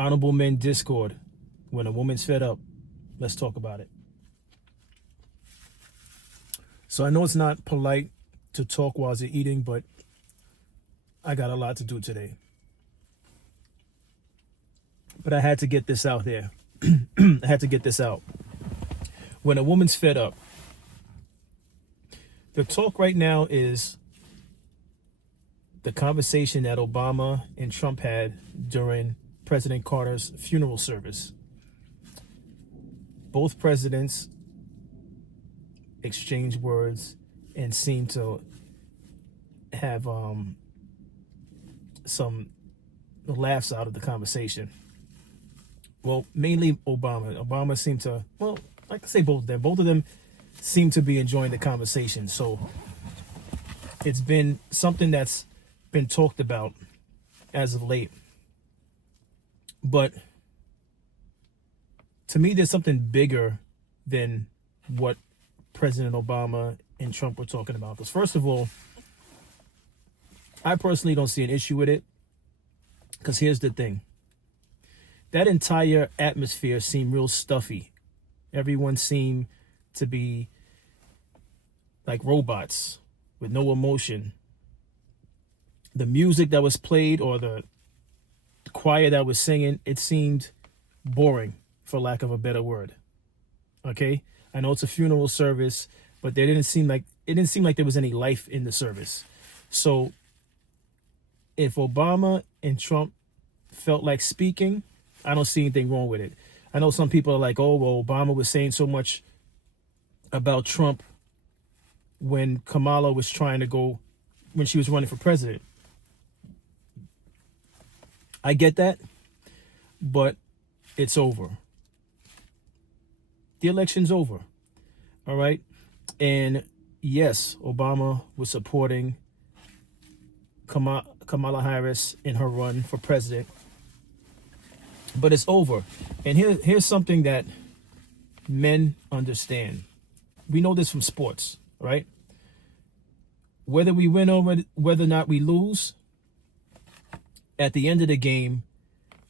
Honorable Men Discord. When a woman's fed up, let's talk about it. So I know it's not polite to talk while you're eating, but I got a lot to do today. But I had to get this out there. I had to get this out. When a woman's fed up, the talk right now is the conversation that Obama and Trump had during President Carter's funeral service. Both presidents exchanged words and seemed to have some laughs out of the conversation. Well, mainly Obama. Obama seemed to, well, I can say both of them. Both of them seem to be enjoying the conversation. So it's been something that's been talked about as of late. But to me, there's something bigger than what President Obama and Trump were talking about. Because first of all, I personally don't see an issue with it. Because here's the thing. That entire atmosphere seemed real stuffy. Everyone seemed to be like robots with no emotion. The music that was played or the choir that was singing, it seemed boring, for lack of a better word. Okay? I know it's a funeral service, but it didn't seem like there was any life in the service. So if Obama and Trump felt like speaking, I don't see anything wrong with it. I know some people are like, oh, well, Obama was saying so much about Trump when Kamala was when she was running for president. I get that, but it's over. The election's over, all right? And yes, Obama was supporting Kamala Harris in her run for president, but it's over. And here's something that men understand. We know this from sports, right? Whether we win or whether or not we lose, at the end of the game,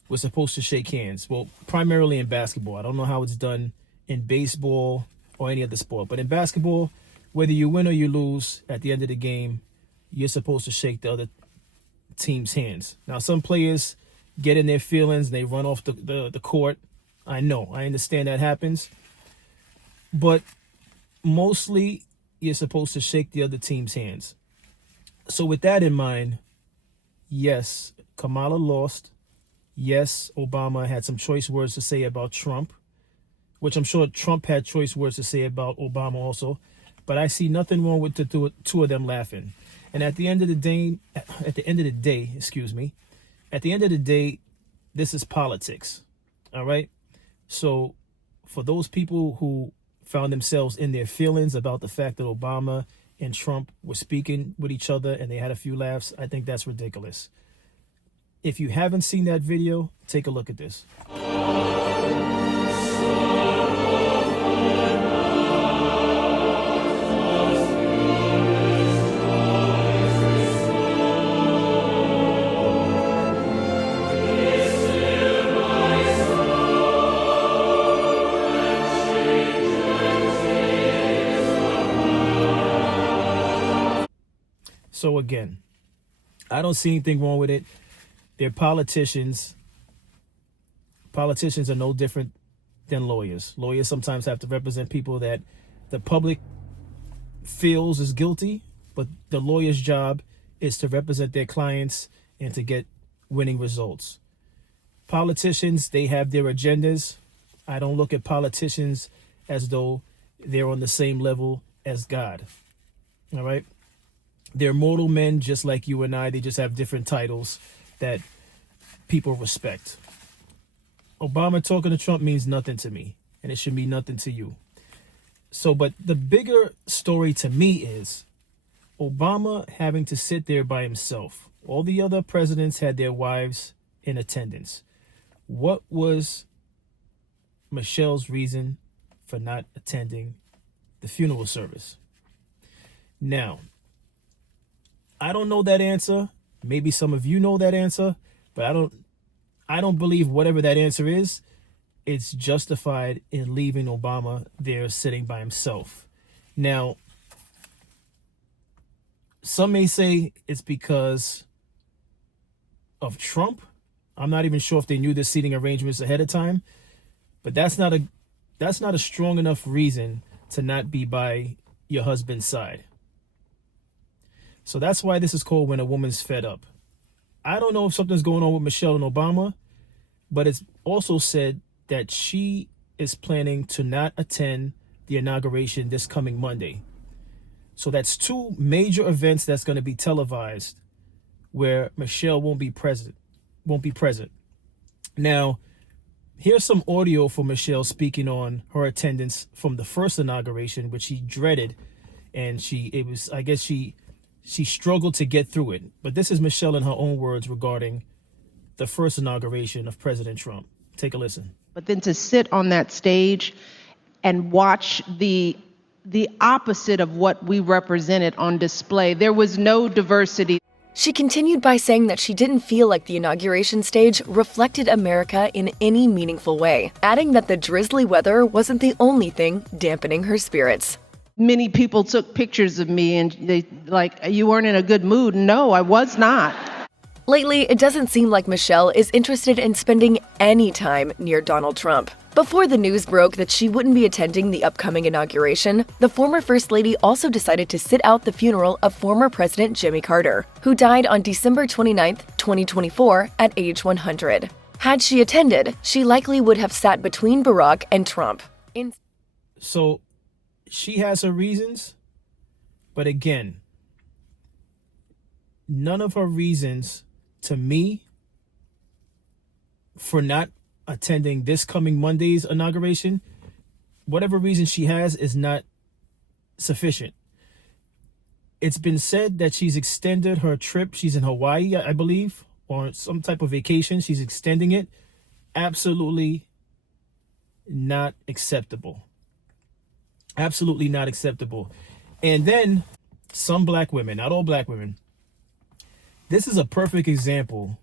we're supposed to shake hands. Well, primarily in basketball. I don't know how it's done in baseball or any other sport. But in basketball, whether you win or you lose, at the end of the game, you're supposed to shake the other team's hands. Now, some players get in their feelings. They run off the court. I understand that happens. But mostly, you're supposed to shake the other team's hands. So with that in mind, yes, Kamala lost. Yes, Obama had some choice words to say about Trump, which I'm sure Trump had choice words to say about Obama also. But I see nothing wrong with the two of them laughing. And at the end of the day, this is politics. All right. So for those people who found themselves in their feelings about the fact that Obama and Trump were speaking with each other and they had a few laughs, I think that's ridiculous. If you haven't seen that video, take a look at this. So again, I don't see anything wrong with it. They're politicians. Politicians are no different than lawyers. Lawyers sometimes have to represent people that the public feels is guilty, but the lawyer's job is to represent their clients and to get winning results. Politicians, they have their agendas. I don't look at politicians as though they're on the same level as God. All right? They're mortal men just like you and I. They just have different titles that people respect. Obama talking to Trump means nothing to me, and it should mean nothing to you. So, but the bigger story to me is Obama having to sit there by himself. All the other presidents had their wives in attendance. What was Michelle's reason for not attending the funeral service? Now, I don't know that answer. Maybe some of you know that answer, but I don't believe whatever that answer is, it's justified in leaving Obama there sitting by himself. Now, some may say it's because of Trump. I'm not even sure if they knew the seating arrangements ahead of time, but that's not a strong enough reason to not be by your husband's side. So that's why this is called When a Woman's Fed Up. I don't know if something's going on with Michelle and Obama, but it's also said that she is planning to not attend the inauguration this coming Monday. So that's two major events that's going to be televised where Michelle won't be present. Now, here's some audio for Michelle speaking on her attendance from the first inauguration, which she dreaded, and she struggled to get through it. But this is Michelle in her own words regarding the first inauguration of President Trump. Take a listen. But then to sit on that stage and watch the opposite of what we represented on display, there was no diversity. She continued by saying that she didn't feel like the inauguration stage reflected America in any meaningful way, adding that the drizzly weather wasn't the only thing dampening her spirits. Many people took pictures of me and they like, you weren't in a good mood. No, I was not. Lately, it doesn't seem like Michelle is interested in spending any time near Donald Trump. Before the news broke that she wouldn't be attending the upcoming inauguration, the former First Lady also decided to sit out the funeral of former President Jimmy Carter, who died on December 29, 2024, at age 100. Had she attended, she likely would have sat between Barack and Trump. So she has her reasons, but again, none of her reasons to me for not attending this coming Monday's inauguration, whatever reason she has, is not sufficient. It's been said that she's extended her trip. She's in Hawaii, I believe, or some type of vacation. She's extending it. Absolutely not acceptable. Absolutely not acceptable. And then some black women, not all black women, this is a perfect example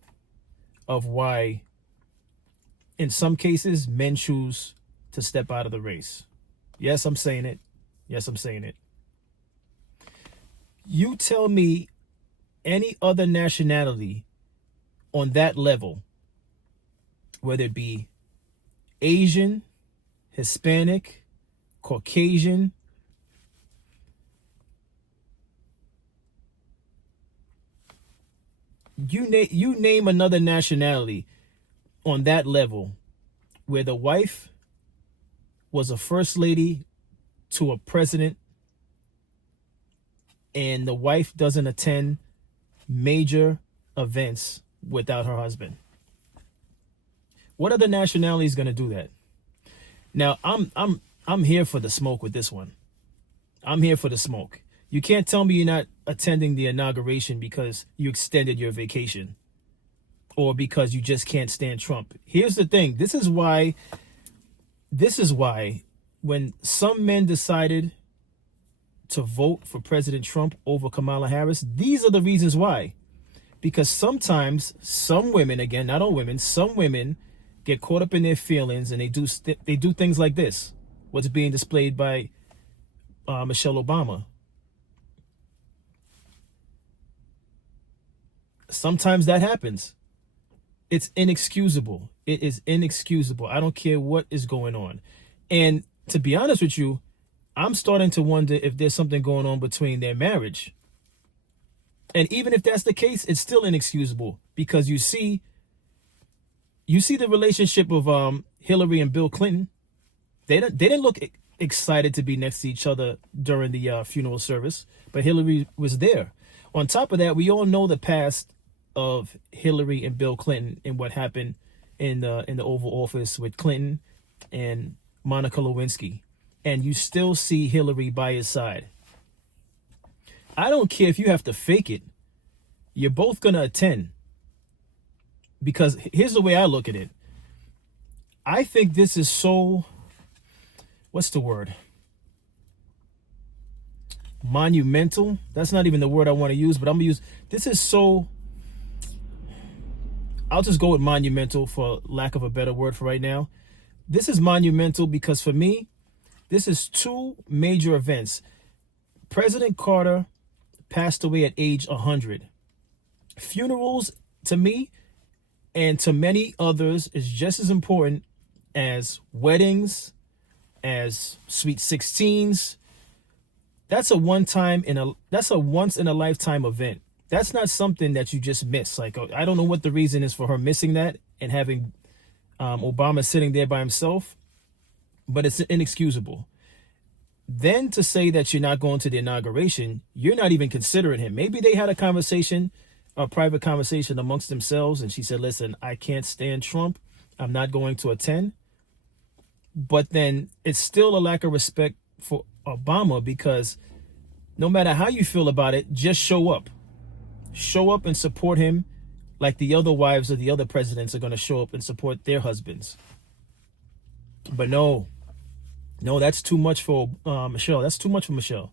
of why, in some cases, men choose to step out of the race. Yes, I'm saying it. Yes, I'm saying it. You tell me any other nationality on that level, whether it be Asian, Hispanic, Caucasian, you name another nationality on that level where the wife was a first lady to a president and the wife doesn't attend major events without her husband. What other nationality is going to do that? Now, I'm here for the smoke with this one. I'm here for the smoke. You can't tell me you're not attending the inauguration because you extended your vacation or because you just can't stand Trump. Here's the thing. This is why when some men decided to vote for President Trump over Kamala Harris, these are the reasons why. Because sometimes some women, again, not all women, some women get caught up in their feelings and they do things like this. What's being displayed by Michelle Obama. Sometimes that happens. It's inexcusable. It is inexcusable. I don't care what is going on. And to be honest with you, I'm starting to wonder if there's something going on between their marriage. And even if that's the case, it's still inexcusable because you see the relationship of Hillary and Bill Clinton. They didn't look excited to be next to each other during the funeral service, but Hillary was there. On top of that, we all know the past of Hillary and Bill Clinton and what happened in the Oval Office with Clinton and Monica Lewinsky. And you still see Hillary by his side. I don't care if you have to fake it. You're both going to attend. Because here's the way I look at it. I think this is so, what's the word? Monumental. That's not even the word I want to use, but I'm going to use, this is so I'll just go with monumental for lack of a better word for right now. This is monumental because for me, this is two major events. President Carter passed away at age 100. Funerals, to me and to many others, is just as important as weddings, as sweet 16s. That's a once in a lifetime event. That's not something that you just miss. Like, I don't know what the reason is for her missing that and having Obama sitting there by himself, but it's inexcusable. Then to say that you're not going to the inauguration, you're not even considering him. Maybe they had a conversation, a private conversation amongst themselves, and she said, listen, I can't stand Trump. I'm not going to attend. But then it's still a lack of respect for Obama, because no matter how you feel about it, just show up. Show up and support him like the other wives of the other presidents are going to show up and support their husbands. But no, that's too much for Michelle. That's too much for Michelle.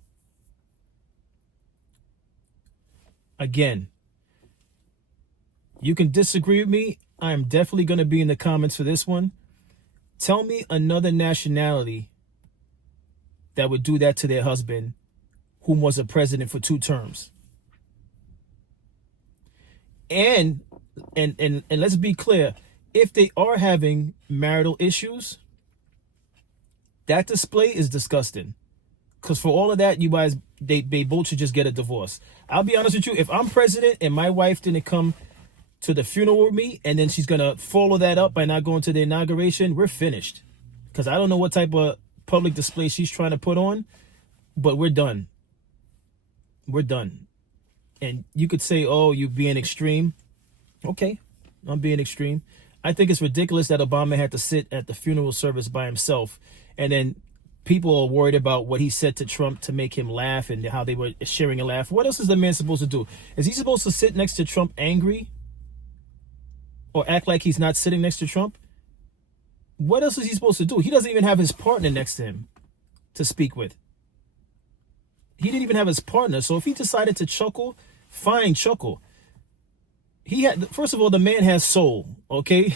Again, you can disagree with me. I am definitely going to be in the comments for this one. Tell me another nationality that would do that to their husband who was a president for 2 terms. And let's be clear, if they are having marital issues, that display is disgusting. Because for all of that, you guys, they both should just get a divorce. I'll be honest with you, if I'm president and my wife didn't come to the funeral with me, and then she's going to follow that up by not going to the inauguration, we're finished. Because I don't know what type of public display she's trying to put on, but we're done. We're done. And you could say, oh, you're being extreme. Okay, I'm being extreme. I think it's ridiculous that Obama had to sit at the funeral service by himself, and then people are worried about what he said to Trump to make him laugh and how they were sharing a laugh. What else is the man supposed to do? Is he supposed to sit next to Trump angry or act like he's not sitting next to Trump? What else is he supposed to do? He doesn't even have his partner next to him to speak with. He didn't even have his partner. So if he decided to chuckle, fine, chuckle. First of all, the man has soul, okay?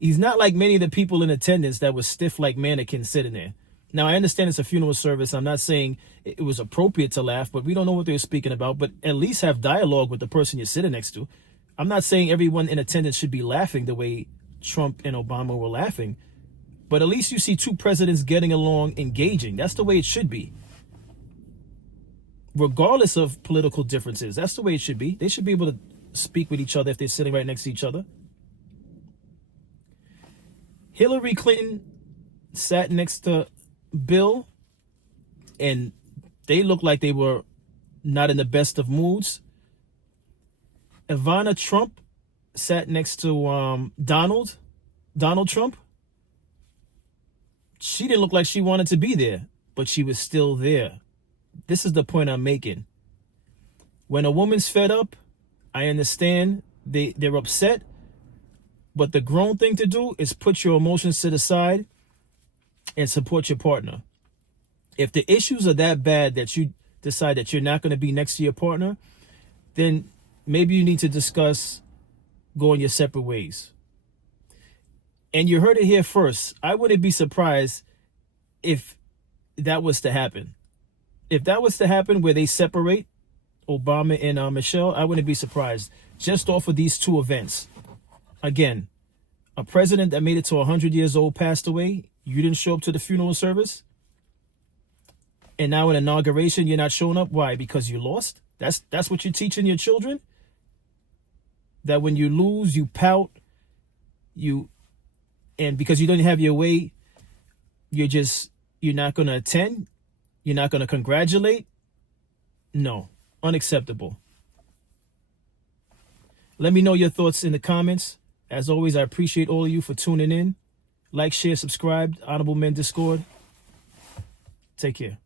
He's not like many of the people in attendance that were stiff like mannequins sitting there. Now, I understand it's a funeral service. I'm not saying it was appropriate to laugh, but we don't know what they were speaking about. But at least have dialogue with the person you're sitting next to. I'm not saying everyone in attendance should be laughing the way Trump and Obama were laughing. But at least you see 2 presidents getting along, engaging. That's the way it should be. Regardless of political differences, that's the way it should be. They should be able to speak with each other if they're sitting right next to each other. Hillary Clinton sat next to Bill, and they looked like they were not in the best of moods. Ivana Trump sat next to Donald Trump. She didn't look like she wanted to be there, but she was still there. This is the point I'm making. When a woman's fed up, I understand they're upset, but the grown thing to do is put your emotions to the side and support your partner. If the issues are that bad that you decide that you're not going to be next to your partner, then maybe you need to discuss going your separate ways. And you heard it here first. I wouldn't be surprised if that was to happen. If that was to happen where they separate, Obama and Michelle, I wouldn't be surprised. Just off of these 2 events. Again, a president that made it to 100 years old passed away. You didn't show up to the funeral service. And now in inauguration, you're not showing up. Why? Because you lost? That's what you're teaching your children? That when you lose, you pout, and because you don't have your way, you're not going to attend? You're not going to congratulate? No, unacceptable. Let me know your thoughts in the comments. As always, I appreciate all of you for tuning in. Like, share, subscribe, Honorable Men Discord. Take care.